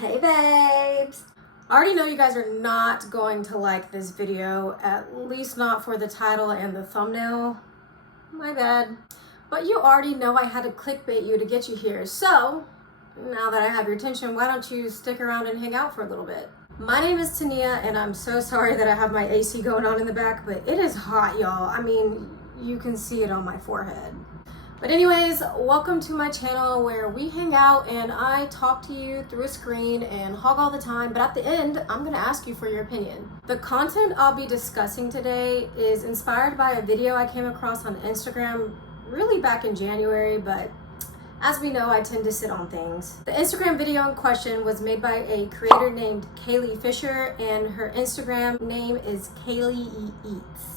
Hey babes! I already know you guys are not going to like this video, at least not for the title and the thumbnail. My bad. But you already know I had to clickbait you to get you here, so now that I have your attention, why don't you stick around and hang out for a little bit? My name is Tania, and I'm so sorry that I have my AC going on in the back, but it is hot, y'all. I mean, you can see it on my forehead. But anyways, welcome to my channel where we hang out and I talk to you through a screen and hog all the time, but at the end, I'm gonna ask you for your opinion. The content I'll be discussing today is inspired by a video I came across on Instagram really back in January, but as we know, I tend to sit on things. The Instagram video in question was made by a creator named Kaylee Fisher, and her Instagram name is Kaylee Eats.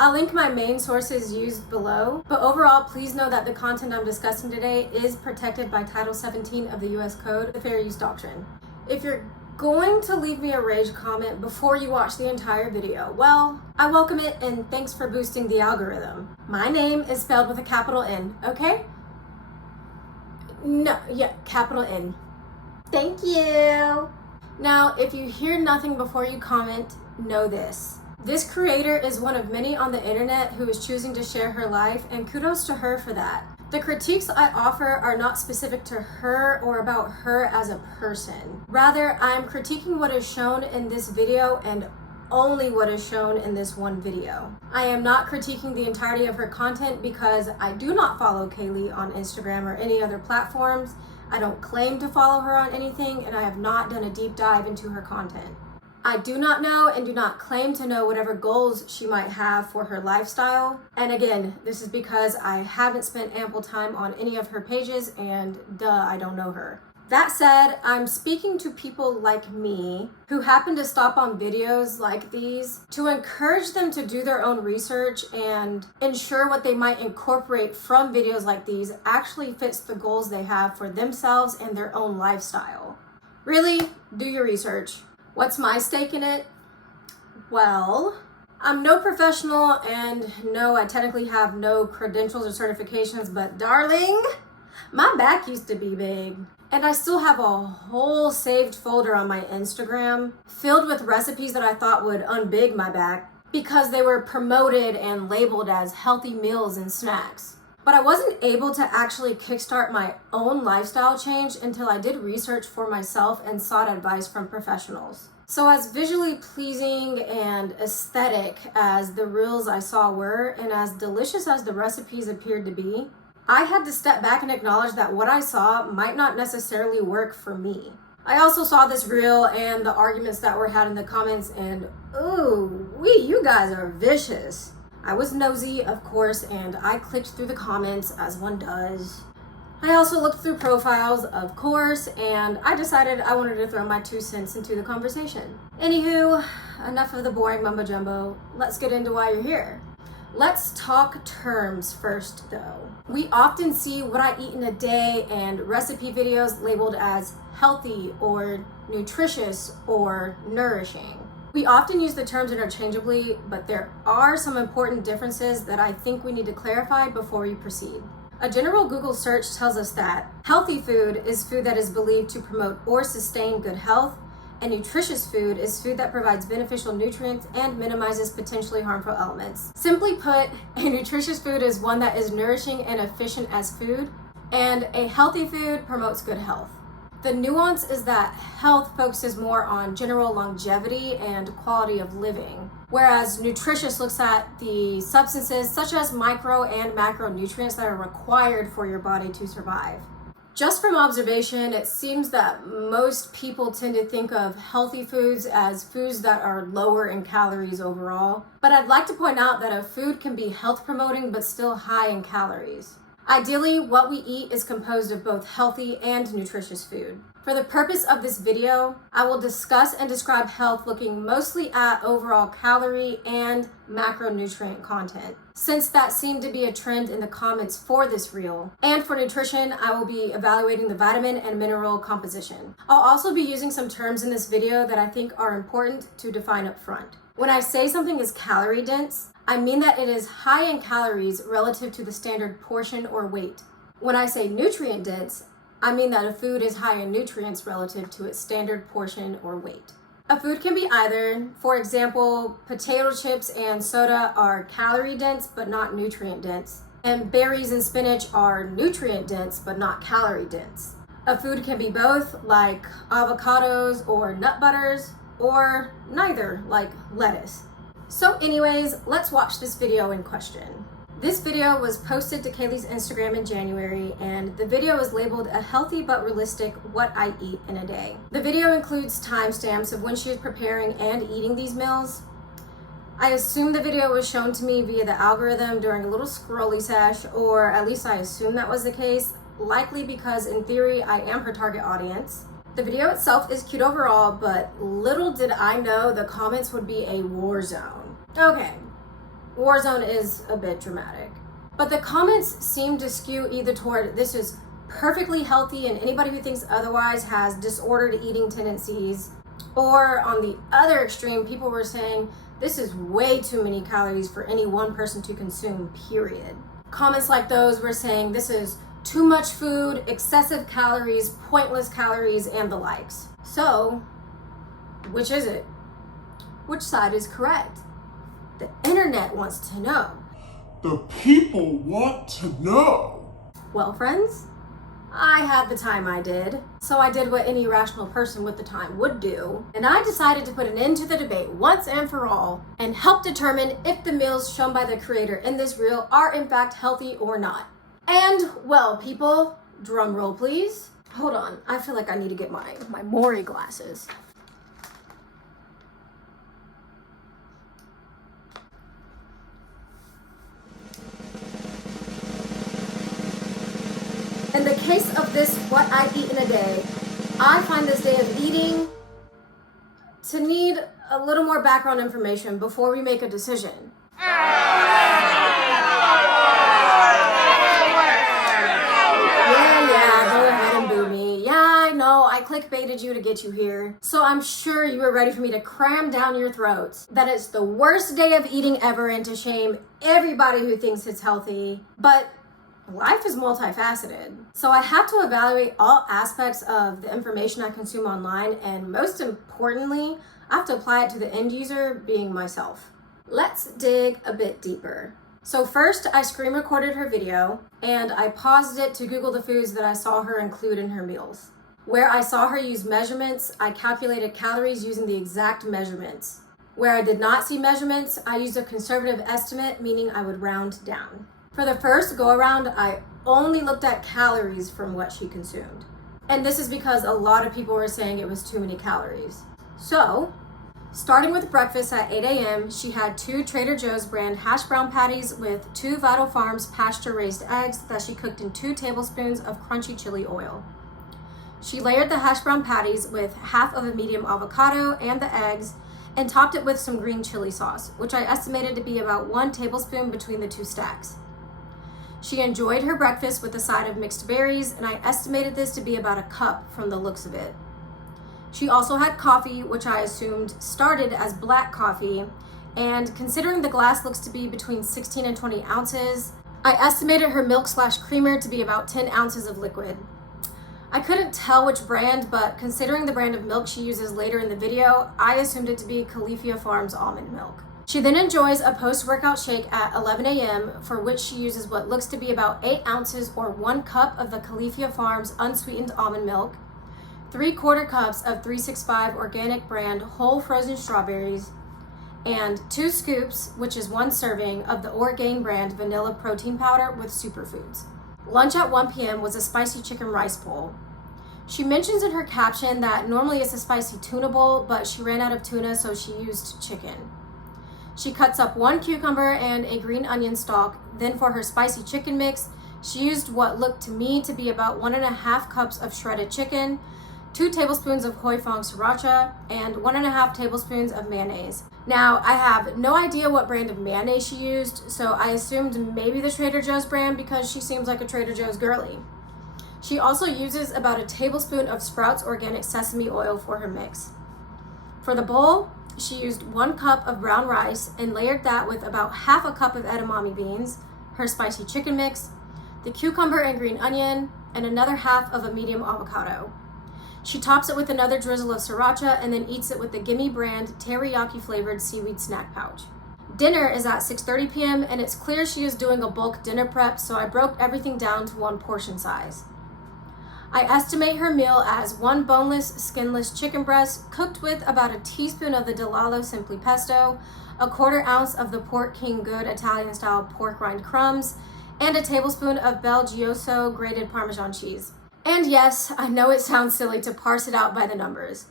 I'll link my main sources used below, but overall, please know that the content I'm discussing today is protected by Title 17 of the US Code, the Fair Use Doctrine. If you're going to leave me a rage comment before you watch the entire video, well, I welcome it and thanks for boosting the algorithm. My name is spelled with a capital N, okay? No, yeah, capital N. Thank you. Now, if you hear nothing before you comment, know this. This creator is one of many on the internet who is choosing to share her life, and kudos to her for that. The critiques I offer are not specific to her or about her as a person. Rather, I'm critiquing what is shown in this video and only what is shown in this one video. I am not critiquing the entirety of her content because I do not follow Kaylee on Instagram or any other platforms. I don't claim to follow her on anything, and I have not done a deep dive into her content. I do not know and do not claim to know whatever goals she might have for her lifestyle. And again, this is because I haven't spent ample time on any of her pages and I don't know her. That said, I'm speaking to people like me who happen to stop on videos like these to encourage them to do their own research and ensure what they might incorporate from videos like these actually fits the goals they have for themselves and their own lifestyle. Really, do your research. What's my stake in it? Well, I'm no professional and no, I technically have no credentials or certifications, but darling, my back used to be big. And I still have a whole saved folder on my Instagram filled with recipes that I thought would unbig my back because they were promoted and labeled as healthy meals and snacks. But I wasn't able to actually kickstart my own lifestyle change until I did research for myself and sought advice from professionals. So as visually pleasing and aesthetic as the reels I saw were, and as delicious as the recipes appeared to be, I had to step back and acknowledge that what I saw might not necessarily work for me. I also saw this reel and the arguments that were had in the comments, and ooh, you guys are vicious. I was nosy, of course, and I clicked through the comments as one does. I also looked through profiles, of course, and I decided I wanted to throw my 2 cents into the conversation. Anywho, enough of the boring mumbo jumbo. Let's get into why you're here. Let's talk terms first, though. We often see what I eat in a day and recipe videos labeled as healthy or nutritious or nourishing. We often use the terms interchangeably, but there are some important differences that I think we need to clarify before we proceed. A general Google search tells us that healthy food is food that is believed to promote or sustain good health, and nutritious food is food that provides beneficial nutrients and minimizes potentially harmful elements. Simply put, a nutritious food is one that is nourishing and efficient as food, and a healthy food promotes good health. The nuance is that health focuses more on general longevity and quality of living, whereas nutritious looks at the substances such as micro and macronutrients that are required for your body to survive. Just from observation, it seems that most people tend to think of healthy foods as foods that are lower in calories overall, but I'd like to point out that a food can be health promoting but still high in calories. Ideally, what we eat is composed of both healthy and nutritious food. For the purpose of this video, I will discuss and describe health looking mostly at overall calorie and macronutrient content, since that seemed to be a trend in the comments for this reel. And for nutrition, I will be evaluating the vitamin and mineral composition. I'll also be using some terms in this video that I think are important to define up front. When I say something is calorie dense, I mean that it is high in calories relative to the standard portion or weight. When I say nutrient dense, I mean that a food is high in nutrients relative to its standard portion or weight. A food can be either, for example, potato chips and soda are calorie dense but not nutrient dense, and berries and spinach are nutrient dense but not calorie dense. A food can be both, like avocados or nut butters, or neither, like lettuce. So anyways, let's watch this video in question. This video was posted to Kaylee's Instagram in January, and the video is labeled a healthy but realistic what I eat in a day. The video includes timestamps of when she is preparing and eating these meals. I assume the video was shown to me via the algorithm during a little scrolly sesh, or at least I assume that was the case, likely because in theory I am her target audience. The video itself is cute overall, but little did I know the comments would be a war zone. Okay. Warzone is a bit dramatic. But the comments seem to skew either toward this is perfectly healthy and anybody who thinks otherwise has disordered eating tendencies, or on the other extreme, people were saying this is way too many calories for any one person to consume, period. Comments like those were saying this is too much food, excessive calories, pointless calories, and the likes. So, which is it? Which side is correct? The internet wants to know. The people want to know. Well, friends, I had the time I did, so I did what any rational person with the time would do, and I decided to put an end to the debate once and for all and help determine if the meals shown by the creator in this reel are in fact healthy or not. And, well, people, drum roll please. Hold on, I feel like I need to get my Maury glasses. In the case of this what I eat in a day, I find this day of eating to need a little more background information before we make a decision. Yeah, go ahead and boo me. Yeah, I know, I clickbaited you to get you here. So I'm sure you were ready for me to cram down your throats that it's the worst day of eating ever and to shame everybody who thinks it's healthy. But life is multifaceted, so I have to evaluate all aspects of the information I consume online, and most importantly, I have to apply it to the end user, being myself. Let's dig a bit deeper. So first, I screen recorded her video, and I paused it to Google the foods that I saw her include in her meals. Where I saw her use measurements, I calculated calories using the exact measurements. Where I did not see measurements, I used a conservative estimate, meaning I would round down. For the first go around, I only looked at calories from what she consumed. And this is because a lot of people were saying it was too many calories. So, starting with breakfast at 8 a.m., she had 2 Trader Joe's brand hash brown patties with 2 Vital Farms pasture-raised eggs that she cooked in 2 tablespoons of crunchy chili oil. She layered the hash brown patties with half of a medium avocado and the eggs, and topped it with some green chili sauce, which I estimated to be about 1 tablespoon between the 2 stacks. She enjoyed her breakfast with a side of mixed berries, and I estimated this to be about a cup from the looks of it. She also had coffee, which I assumed started as black coffee, and considering the glass looks to be between 16 and 20 ounces, I estimated her milk/creamer to be about 10 ounces of liquid. I couldn't tell which brand, but considering the brand of milk she uses later in the video, I assumed it to be Califia Farms almond milk. She then enjoys a post-workout shake at 11 a.m. for which she uses what looks to be about 8 ounces or 1 cup of the Califia Farms unsweetened almond milk, 3/4 cups of 365 organic brand whole frozen strawberries, and 2 scoops, which is 1 serving, of the Orgain brand vanilla protein powder with superfoods. Lunch at 1 p.m. was a spicy chicken rice bowl. She mentions in her caption that normally it's a spicy tuna bowl, but she ran out of tuna, so she used chicken. She cuts up 1 cucumber and a green onion stalk. Then for her spicy chicken mix, she used what looked to me to be about 1.5 cups of shredded chicken, 2 tablespoons of Hoi Fong sriracha, and 1.5 tablespoons of mayonnaise. Now, I have no idea what brand of mayonnaise she used, so I assumed maybe the Trader Joe's brand because she seems like a Trader Joe's girly. She also uses about a tablespoon of Sprouts organic sesame oil for her mix. For the bowl, she used 1 cup of brown rice and layered that with about half a cup of edamame beans, her spicy chicken mix, the cucumber and green onion, and another half of a medium avocado. She tops it with another drizzle of sriracha and then eats it with the Gimme brand teriyaki flavored seaweed snack pouch. Dinner is at 6:30 p.m. and it's clear she is doing a bulk dinner prep, so I broke everything down to one portion size. I estimate her meal as 1 boneless, skinless chicken breast cooked with about a teaspoon of the Delalo Simply Pesto, a 1/4 ounce of the Pork King Good Italian-style pork rind crumbs, and a tablespoon of Belgioso grated Parmesan cheese. And yes, I know it sounds silly to parse it out by the numbers,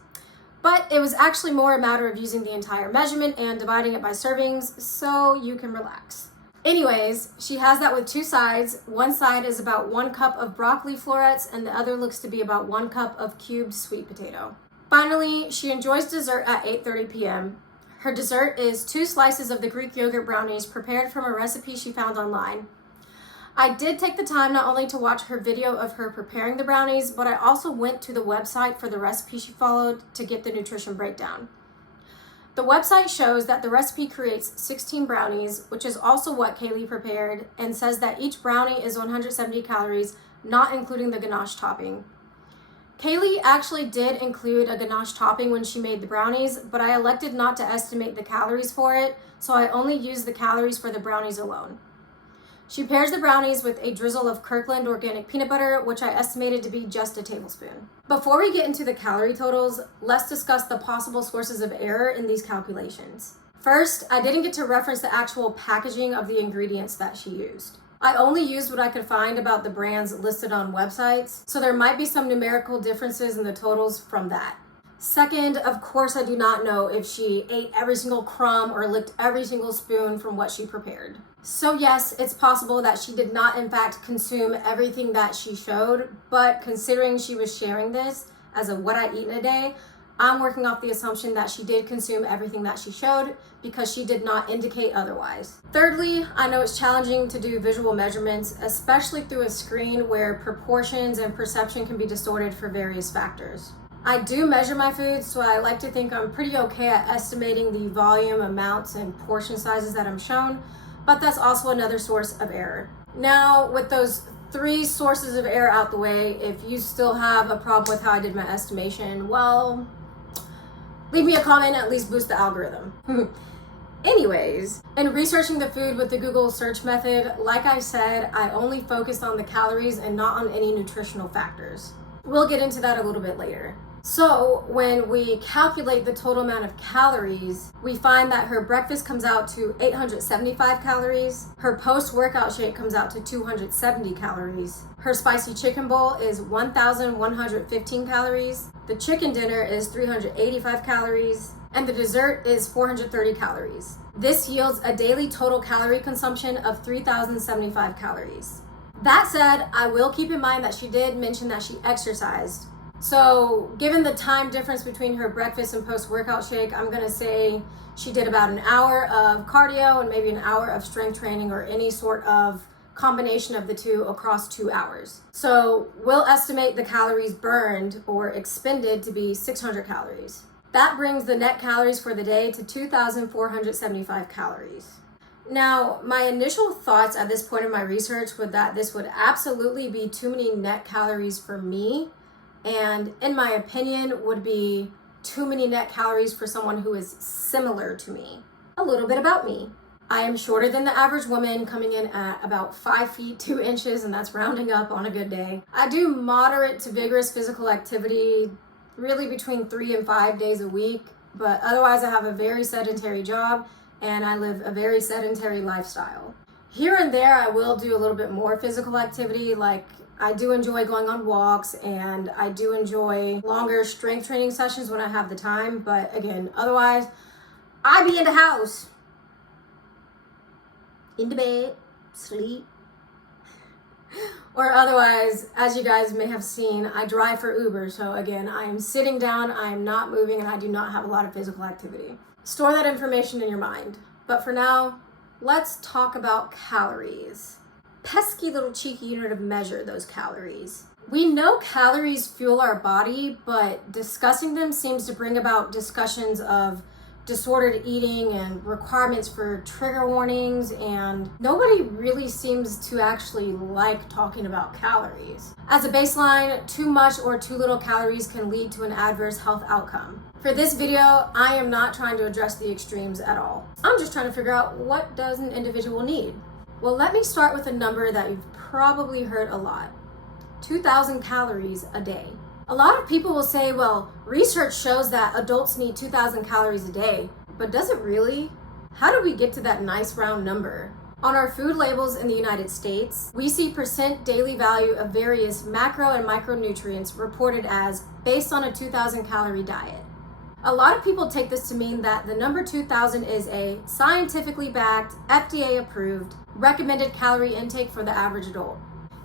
but it was actually more a matter of using the entire measurement and dividing it by servings so you can relax. Anyways, she has that with 2 sides. One side is about 1 cup of broccoli florets and the other looks to be about 1 cup of cubed sweet potato. Finally, she enjoys dessert at 8:30 p.m. Her dessert is 2 slices of the Greek yogurt brownies prepared from a recipe she found online. I did take the time not only to watch her video of her preparing the brownies, but I also went to the website for the recipe she followed to get the nutrition breakdown. The website shows that the recipe creates 16 brownies, which is also what Kaylee prepared, and says that each brownie is 170 calories, not including the ganache topping. Kaylee actually did include a ganache topping when she made the brownies, but I elected not to estimate the calories for it, so I only used the calories for the brownies alone. She pairs the brownies with a drizzle of Kirkland organic peanut butter, which I estimated to be just a tablespoon. Before we get into the calorie totals, let's discuss the possible sources of error in these calculations. First, I didn't get to reference the actual packaging of the ingredients that she used. I only used what I could find about the brands listed on websites, so there might be some numerical differences in the totals from that. Second, of course, I do not know if she ate every single crumb or licked every single spoon from what she prepared. So yes, it's possible that she did not in fact consume everything that she showed, but considering she was sharing this as a what I eat in a day, I'm working off the assumption that she did consume everything that she showed because she did not indicate otherwise. Thirdly, I know it's challenging to do visual measurements, especially through a screen where proportions and perception can be distorted for various factors. I do measure my food, so I like to think I'm pretty okay at estimating the volume, amounts, and portion sizes that I'm shown, but that's also another source of error. Now, with those 3 sources of error out the way, if you still have a problem with how I did my estimation, well, leave me a comment, at least boost the algorithm. Anyways, in researching the food with the Google search method, like I said, I only focused on the calories and not on any nutritional factors. We'll get into that a little bit later. So when we calculate the total amount of calories, we find that her breakfast comes out to 875 calories, her post-workout shake comes out to 270 calories, her spicy chicken bowl is 1,115 calories, the chicken dinner is 385 calories, and the dessert is 430 calories. This yields a daily total calorie consumption of 3,075 calories. That said, I will keep in mind that she did mention that she exercised. So given the time difference between her breakfast and post-workout shake, I'm gonna say she did about an hour of cardio and maybe an hour of strength training or any sort of combination of the two across 2 hours. So we'll estimate the calories burned or expended to be 600 calories. That brings the net calories for the day to 2,475 calories. Now, my initial thoughts at this point in my research were that this would absolutely be too many net calories for me, and in my opinion would be too many net calories for someone who is similar to me. A little bit about me. I am shorter than the average woman, coming in at about 5 feet 2 inches, and that's rounding up on a good day. I do moderate to vigorous physical activity, really between 3 and 5 days a week, but otherwise I have a very sedentary job and I live a very sedentary lifestyle. Here and there I will do a little bit more physical activity, like I do enjoy going on walks and I do enjoy longer strength training sessions when I have the time, but again, otherwise I be in the house, in the bed, sleep. Or otherwise, as you guys may have seen, I drive for Uber. So again, I am sitting down, I am not moving, and I do not have a lot of physical activity. Store that information in your mind. But for now, let's talk about calories. Pesky little cheeky unit of measure, those calories. We know calories fuel our body, but discussing them seems to bring about discussions of disordered eating and requirements for trigger warnings, and nobody really seems to actually like talking about calories. As a baseline, too much or too little calories can lead to an adverse health outcome. For this video, I am not trying to address the extremes at all. I'm just trying to figure out, what does an individual need? Well, let me start with a number that you've probably heard a lot: 2,000 calories a day. A lot of people will say, well, research shows that adults need 2,000 calories a day, but does it really? How do we get to that nice round number? On our food labels in the United States, we see percent daily value of various macro and micronutrients reported as based on a 2,000 calorie diet. A lot of people take this to mean that the number 2,000 is a scientifically backed, FDA approved, recommended calorie intake for the average adult.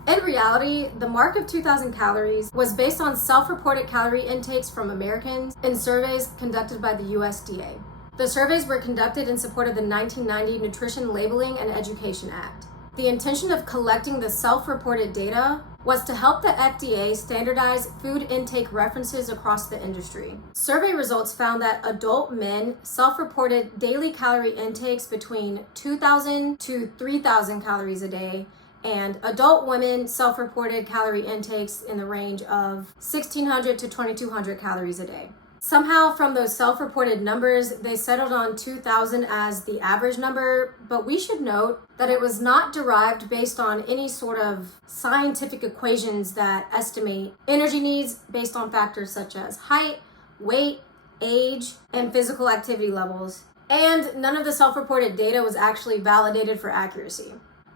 In reality, the mark of 2,000 calories was based on self-reported calorie intakes from Americans in surveys conducted by the USDA. The surveys were conducted in support of the 1990 Nutrition Labeling and Education Act. The intention of collecting the self-reported data was to help the FDA standardize food intake references across the industry. Survey results found that adult men self-reported daily calorie intakes between 2,000 to 3,000 calories a day, and adult women self-reported calorie intakes in the range of 1,600 to 2,200 calories a day. Somehow from those self-reported numbers, they settled on 2,000 as the average number, but we should note that it was not derived based on any sort of scientific equations that estimate energy needs based on factors such as height, weight, age, and physical activity levels. And none of the self-reported data was actually validated for accuracy.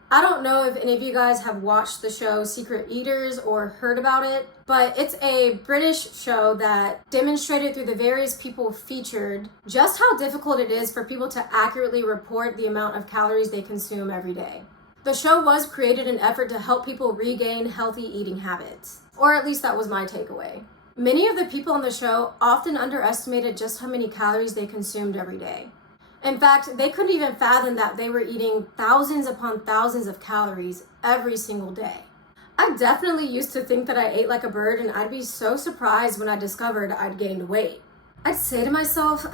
I don't know if any of you guys have watched the show Secret Eaters or heard about it, but it's a British show that demonstrated through the various people featured just how difficult it is for people to accurately report the amount of calories they consume every day. The show was created in an effort to help people regain healthy eating habits, or at least that was my takeaway. Many of the people on the show often underestimated just how many calories they consumed every day. In fact, they couldn't even fathom that they were eating thousands upon thousands of calories every single day. I definitely used to think that I ate like a bird, and I'd be so surprised when I discovered I'd gained weight. I'd say to myself,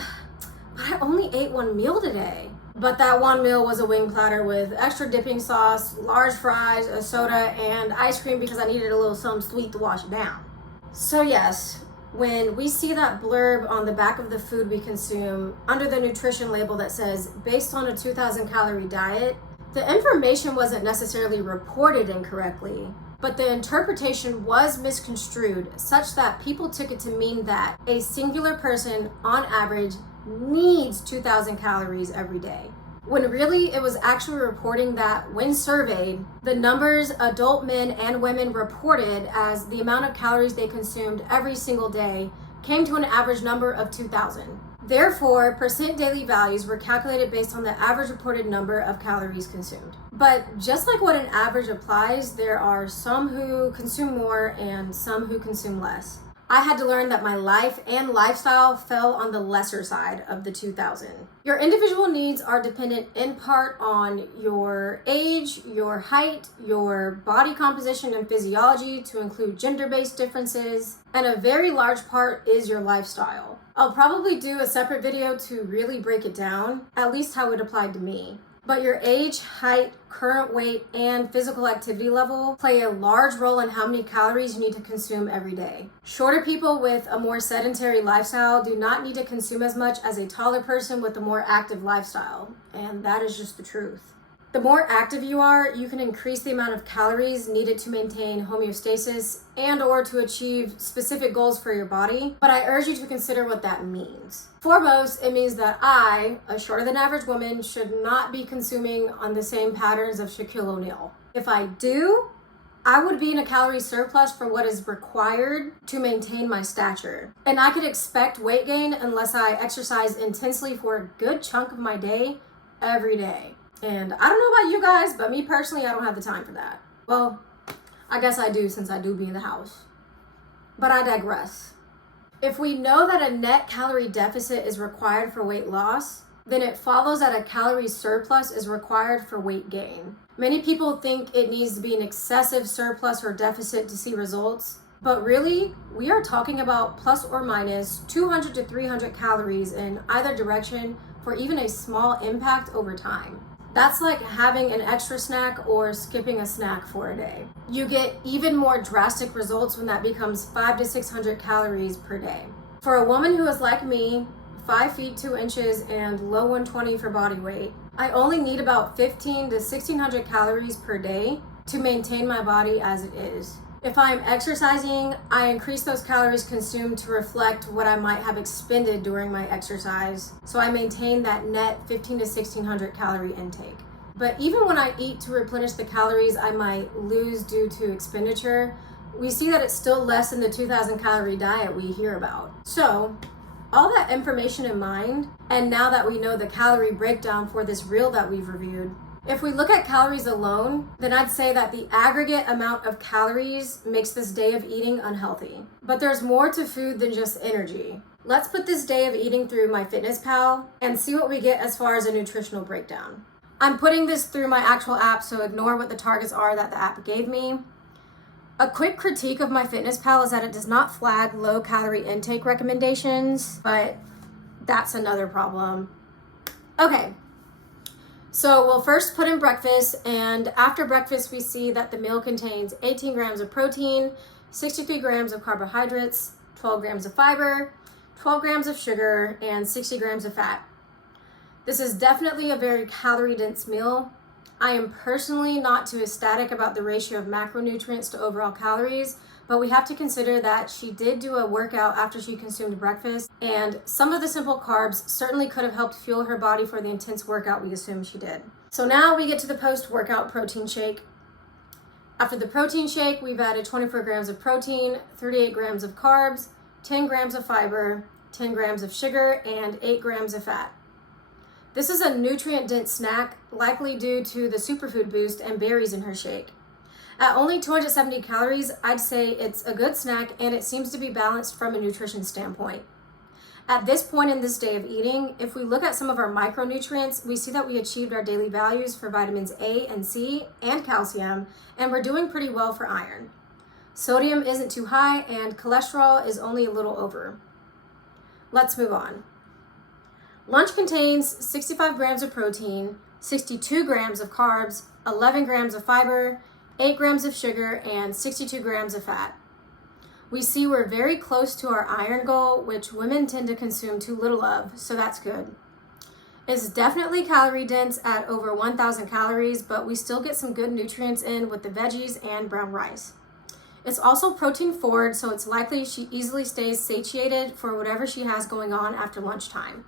but I only ate one meal today. But that one meal was a wing platter with extra dipping sauce, large fries, a soda, and ice cream because I needed a little something sweet to wash it down. So yes, when we see that blurb on the back of the food we consume under the nutrition label that says based on a 2,000 calorie diet, the information wasn't necessarily reported incorrectly, but the interpretation was misconstrued such that people took it to mean that a singular person on average needs 2,000 calories every day, when really it was actually reporting that when surveyed, the numbers adult men and women reported as the amount of calories they consumed every single day came to an average number of 2,000. Therefore, percent daily values were calculated based on the average reported number of calories consumed. But just like what an average applies, there are some who consume more and some who consume less. I had to learn that my life and lifestyle fell on the lesser side of the 2,000. Your individual needs are dependent in part on your age, your height, your body composition and physiology, to include gender-based differences, and a very large part is your lifestyle. I'll probably do a separate video to really break it down, at least how it applied to me. But your age, height, current weight, and physical activity level play a large role in how many calories you need to consume every day. Shorter people with a more sedentary lifestyle do not need to consume as much as a taller person with a more active lifestyle, and that is just the truth. The more active you are, you can increase the amount of calories needed to maintain homeostasis and or to achieve specific goals for your body, but I urge you to consider what that means. Foremost, it means that I, a shorter than average woman, should not be consuming on the same patterns of Shaquille O'Neal. If I do, I would be in a calorie surplus for what is required to maintain my stature. And I could expect weight gain unless I exercise intensely for a good chunk of my day every day. And I don't know about you guys, but me personally, I don't have the time for that. Well, I guess I do, since I do be in the house. But I digress. If we know that a net calorie deficit is required for weight loss, then it follows that a calorie surplus is required for weight gain. Many people think it needs to be an excessive surplus or deficit to see results, But really, we are talking about plus or minus 200 to 300 calories in either direction for even a small impact over time. That's like having an extra snack or skipping a snack for a day. You get even more drastic results when that becomes 500 to 600 calories per day. For a woman who is like me, 5 feet 2 inches and low 120 for body weight, I only need about 15 to 1600 calories per day to maintain my body as it is. If I'm exercising, I increase those calories consumed to reflect what I might have expended during my exercise, so I maintain that net 15 to 1600 calorie intake. But even when I eat to replenish the calories I might lose due to expenditure, we see that it's still less than the 2000 calorie diet we hear about. So, all that information in mind, and now that we know the calorie breakdown for this reel that we've reviewed, if we look at calories alone, then I'd say that the aggregate amount of calories makes this day of eating unhealthy. But there's more to food than just energy. Let's put this day of eating through MyFitnessPal and see what we get as far as a nutritional breakdown. I'm putting this through my actual app, so ignore what the targets are that the app gave me. A quick critique of MyFitnessPal is that it does not flag low calorie intake recommendations, but that's another problem. Okay, so we'll first put in breakfast, and after breakfast we see that the meal contains 18 grams of protein, 63 grams of carbohydrates, 12 grams of fiber, 12 grams of sugar, and 60 grams of fat. This is definitely a very calorie-dense meal. I am personally not too ecstatic about the ratio of macronutrients to overall calories, but we have to consider that she did do a workout after she consumed breakfast, and some of the simple carbs certainly could have helped fuel her body for the intense workout we assume she did. So now we get to the post-workout protein shake. After the protein shake, we've added 24 grams of protein, 38 grams of carbs, 10 grams of fiber, 10 grams of sugar, and 8 grams of fat. This is a nutrient-dense snack, likely due to the superfood boost and berries in her shake. At only 270 calories, I'd say it's a good snack, and it seems to be balanced from a nutrition standpoint. At this point in this day of eating, if we look at some of our micronutrients, we see that we achieved our daily values for vitamins A and C and calcium, and we're doing pretty well for iron. Sodium isn't too high, and cholesterol is only a little over. Let's move on. Lunch contains 65 grams of protein, 62 grams of carbs, 11 grams of fiber, 8 grams of sugar, and 62 grams of fat. We see we're very close to our iron goal, which women tend to consume too little of, so that's good. It's definitely calorie dense at over 1,000 calories, but we still get some good nutrients in with the veggies and brown rice. It's also protein forward, so it's likely she easily stays satiated for whatever she has going on after lunchtime.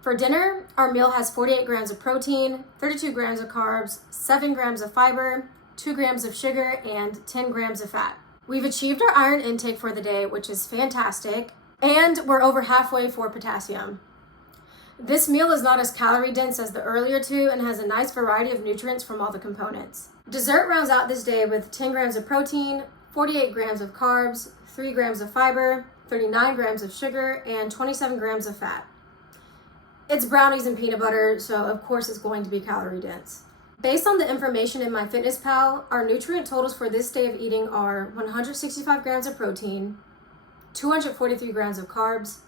For dinner, our meal has 48 grams of protein, 32 grams of carbs, 7 grams of fiber, 2 grams of sugar, and 10 grams of fat. We've achieved our iron intake for the day, which is fantastic, and we're over halfway for potassium. This meal is not as calorie dense as the earlier two and has a nice variety of nutrients from all the components. Dessert rounds out this day with 10 grams of protein, 48 grams of carbs, 3 grams of fiber, 39 grams of sugar, and 27 grams of fat. It's brownies and peanut butter, so of course it's going to be calorie dense. Based on the information in MyFitnessPal, our nutrient totals for this day of eating are 165 grams of protein, 243 grams of carbs,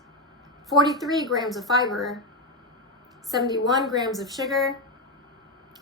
43 grams of fiber, 71 grams of sugar,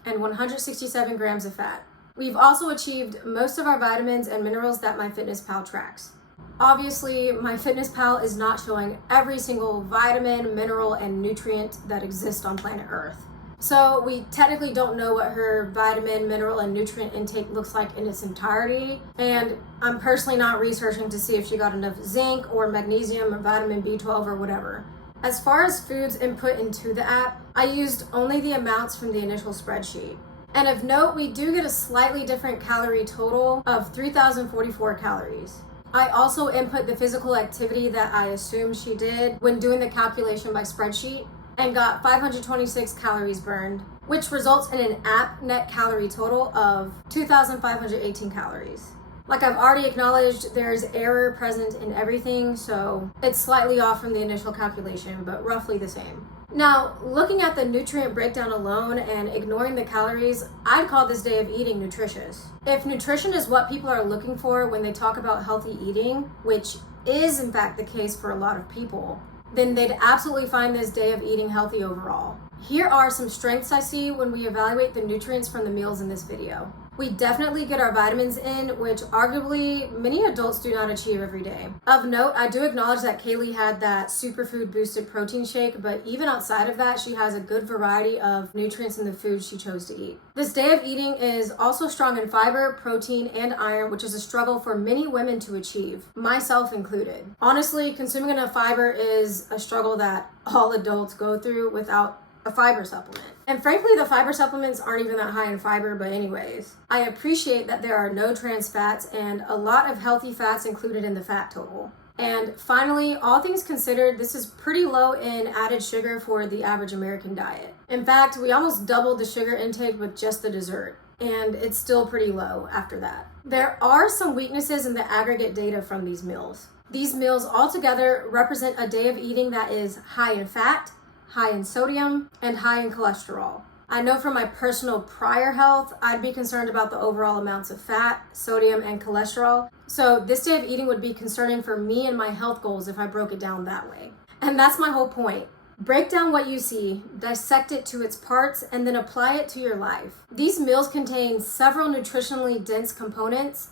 and 167 grams of fat. We've also achieved most of our vitamins and minerals that MyFitnessPal tracks. Obviously, MyFitnessPal is not showing every single vitamin, mineral, and nutrient that exists on planet Earth. So we technically don't know what her vitamin, mineral, and nutrient intake looks like in its entirety. And I'm personally not researching to see if she got enough zinc or magnesium or vitamin B12 or whatever. As far as foods input into the app, I used only the amounts from the initial spreadsheet. And of note, we do get a slightly different calorie total of 3,044 calories. I also input the physical activity that I assumed she did when doing the calculation by spreadsheet and got 526 calories burned, which results in an app net calorie total of 2,518 calories. Like I've already acknowledged, there's error present in everything, so it's slightly off from the initial calculation, but roughly the same. Now, looking at the nutrient breakdown alone and ignoring the calories, I'd call this day of eating nutritious. If nutrition is what people are looking for when they talk about healthy eating, which is in fact the case for a lot of people, then they'd absolutely find this day of eating healthy overall. Here are some strengths I see when we evaluate the nutrients from the meals in this video. We definitely get our vitamins in, which arguably many adults do not achieve every day. Of note, I do acknowledge that Kaylee had that superfood boosted protein shake, but even outside of that, she has a good variety of nutrients in the food she chose to eat. This day of eating is also strong in fiber, protein, and iron, which is a struggle for many women to achieve, myself included. Honestly, consuming enough fiber is a struggle that all adults go through without a fiber supplement. And frankly, the fiber supplements aren't even that high in fiber, but anyways. I appreciate that there are no trans fats and a lot of healthy fats included in the fat total. And finally, all things considered, this is pretty low in added sugar for the average American diet. In fact, we almost doubled the sugar intake with just the dessert, and it's still pretty low after that. There are some weaknesses in the aggregate data from these meals. These meals altogether represent a day of eating that is high in fat, high in sodium, and high in cholesterol. I know from my personal prior health, I'd be concerned about the overall amounts of fat, sodium, and cholesterol. So this day of eating would be concerning for me and my health goals if I broke it down that way. And that's my whole point. Break down what you see, dissect it to its parts, and then apply it to your life. These meals contain several nutritionally dense components,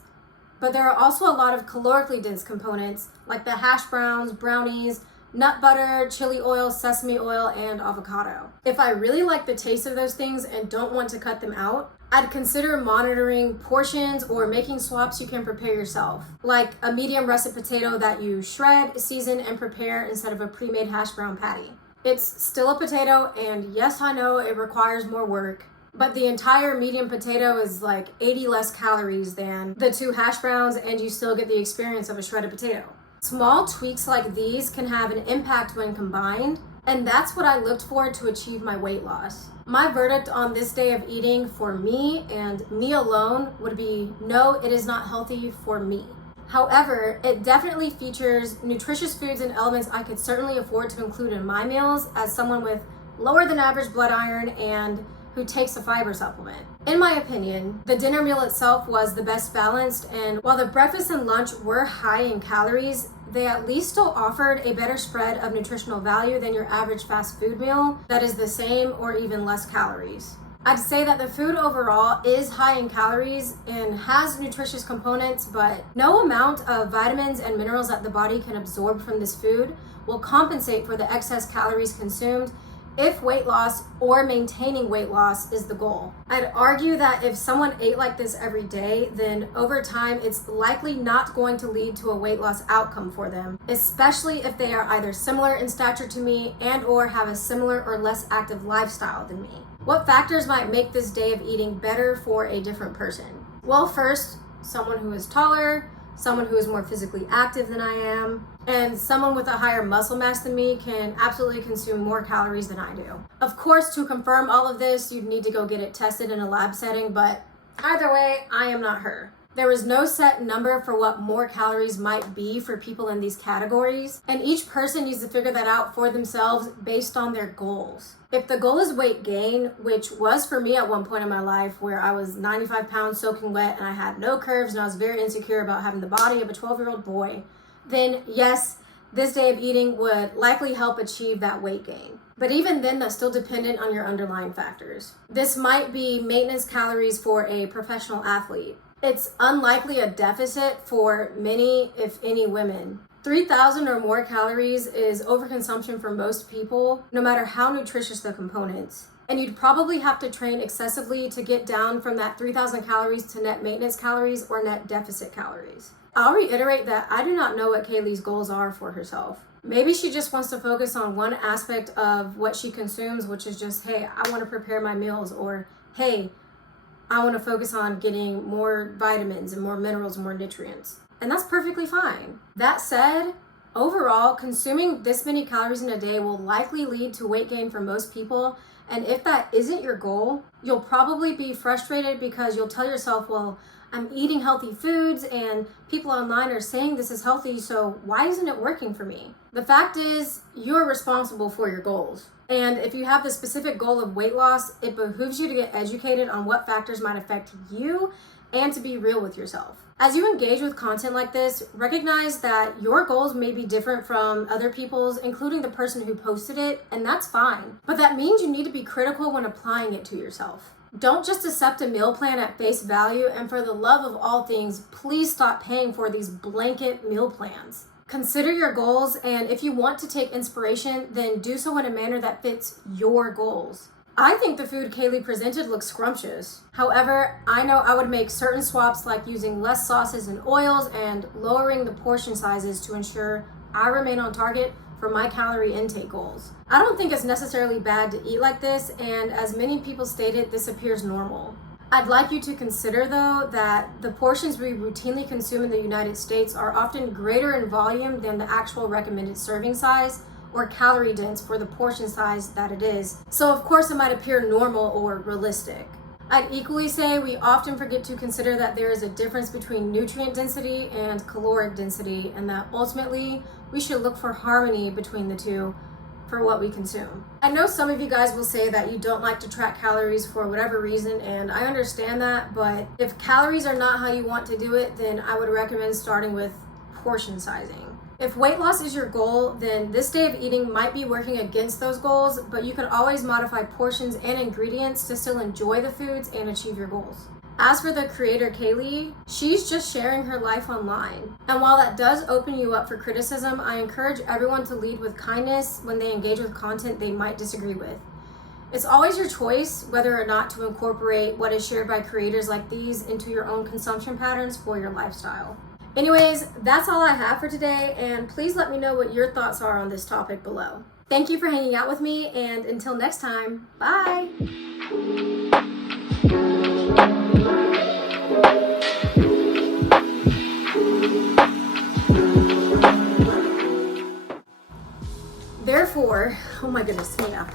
but there are also a lot of calorically dense components like the Hashbrowns, brownies, nut butter, chili oil, sesame oil, and avocado. If I really like the taste of those things and don't want to cut them out, I'd consider monitoring portions or making swaps you can prepare yourself, like a medium russet potato that you shred, season, and prepare instead of a pre-made hash brown patty. It's still a potato, and yes, I know it requires more work, but the entire medium potato is like 80 less calories than the 2 hash browns, and you still get the experience of a shredded potato. Small tweaks like these can have an impact when combined, and that's what I looked for to achieve my weight loss. My verdict on this day of eating for me and me alone would be no, it is not healthy for me. However, it definitely features nutritious foods and elements I could certainly afford to include in my meals as someone with lower than average blood iron and who takes a fiber supplement. In my opinion, the dinner meal itself was the best balanced, and while the breakfast and lunch were high in calories, they at least still offered a better spread of nutritional value than your average fast food meal that is the same or even less calories. I'd say that the food overall is high in calories and has nutritious components, but no amount of vitamins and minerals that the body can absorb from this food will compensate for the excess calories consumed if weight loss or maintaining weight loss is the goal. I'd argue that if someone ate like this every day, then over time it's likely not going to lead to a weight loss outcome for them, especially if they are either similar in stature to me and or have a similar or less active lifestyle than me. What factors might make this day of eating better for a different person? Well, first, someone who is taller, someone who is more physically active than I am, and someone with a higher muscle mass than me can absolutely consume more calories than I do. Of course, to confirm all of this, you'd need to go get it tested in a lab setting, but either way, I am not her. There is no set number for what more calories might be for people in these categories, and each person needs to figure that out for themselves based on their goals. If the goal is weight gain, which was for me at one point in my life where I was 95 pounds soaking wet and I had no curves and I was very insecure about having the body of a 12-year-old boy, then yes, this day of eating would likely help achieve that weight gain. But even then, that's still dependent on your underlying factors. This might be maintenance calories for a professional athlete. It's unlikely a deficit for many, if any, women. 3,000 or more calories is overconsumption for most people, no matter how nutritious the components. And you'd probably have to train excessively to get down from that 3,000 calories to net maintenance calories or net deficit calories. I'll reiterate that I do not know what Kaylee's goals are for herself. Maybe she just wants to focus on one aspect of what she consumes, which is just, hey, I want to prepare my meals, or hey, I want to focus on getting more vitamins and more minerals and more nutrients. And that's perfectly fine. That said, overall, consuming this many calories in a day will likely lead to weight gain for most people. And if that isn't your goal, you'll probably be frustrated because you'll tell yourself, well, I'm eating healthy foods and people online are saying this is healthy, so why isn't it working for me? The fact is, you're responsible for your goals. And if you have the specific goal of weight loss, it behooves you to get educated on what factors might affect you and to be real with yourself. As you engage with content like this, recognize that your goals may be different from other people's, including the person who posted it, and that's fine. But that means you need to be critical when applying it to yourself. Don't just accept a meal plan at face value, and for the love of all things, please stop paying for these blanket meal plans. Consider your goals, and if you want to take inspiration, then do so in a manner that fits your goals. I think the food Kaylee presented looks scrumptious. However, I know I would make certain swaps like using less sauces and oils and lowering the portion sizes to ensure I remain on target for my calorie intake goals. I don't think it's necessarily bad to eat like this, and as many people stated, this appears normal. I'd like you to consider though that the portions we routinely consume in the United States are often greater in volume than the actual recommended serving size or calorie dense for the portion size that it is. So of course it might appear normal or realistic. I'd equally say we often forget to consider that there is a difference between nutrient density and caloric density, and that ultimately we should look for harmony between the two for what we consume. I know some of you guys will say that you don't like to track calories for whatever reason, and I understand that, but if calories are not how you want to do it, then I would recommend starting with portion sizing. If weight loss is your goal, then this day of eating might be working against those goals, but you can always modify portions and ingredients to still enjoy the foods and achieve your goals. As for the creator Kaylee, she's just sharing her life online. And while that does open you up for criticism, I encourage everyone to lead with kindness when they engage with content they might disagree with. It's always your choice whether or not to incorporate what is shared by creators like these into your own consumption patterns for your lifestyle. Anyways, that's all I have for today, and please let me know what your thoughts are on this topic below. Thank you for hanging out with me, and until next time, bye! Therefore, oh my goodness, yeah.